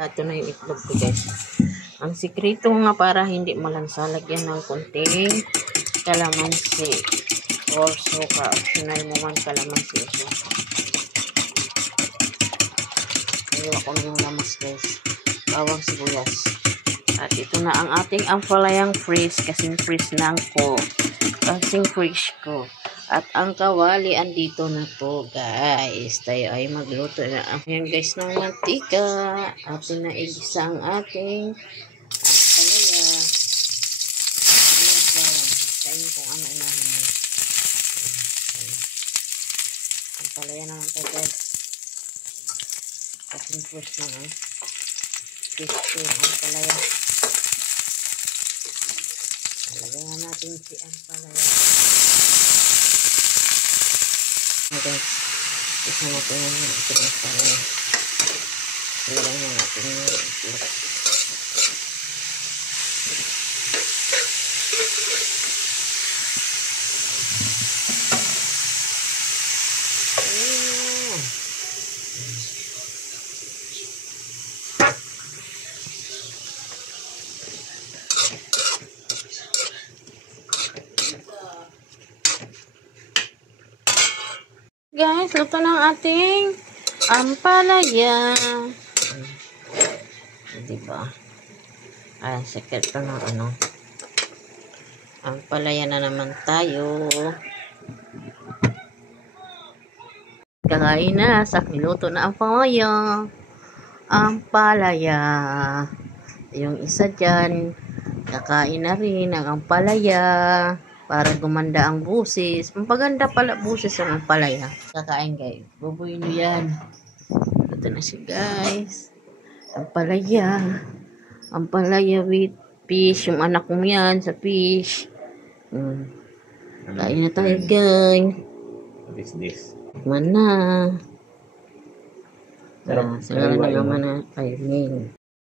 Ito na yung itlog ko, guys. Ang sikreto nga para hindi malansa, lagyan ng konting kalamansi or suka. Optional mo man kalamansi o suka. Ayaw ako na yung lamas, guys. Bawang sibuyas. At ito na ang ating ampalayang fresh. Kasing fresh na ko. Kasing fresh ko. At ang kawali andito na po, guys. Tayo ay magluto na. Ayan, guys, ng mantika. Atin na igisa ang ating ampalaya. Ayan, bawang. Kain kung ano inahin mo. Ampalaya naman tayo, guys. Kasing fresh na nga. Fresh ko yung ampalaya. Lagyan natin si ampalaya. Guys, isa natin yung itlog pala. Lagyan natin yung itlog. Guys, luto ng ating ampalaya. Diba? Ayan, secret pa ng ano. Ampalaya na naman tayo. Kakain na sa niluto na ampalaya. Ampalaya. Yung isa dyan, kakain na rin ang ampalaya. Para gumanda ang busis. Pampaganda pala busis ang ampalaya. Kakain, guys. Bubuin nyo yan. Ito na siya, guys. Ampalaya. Ampalaya with fish. Yung anak mo yan sa fish. Kain na tayo, guys. What is this? Mana. Sarap. Sarap na naman na kainin.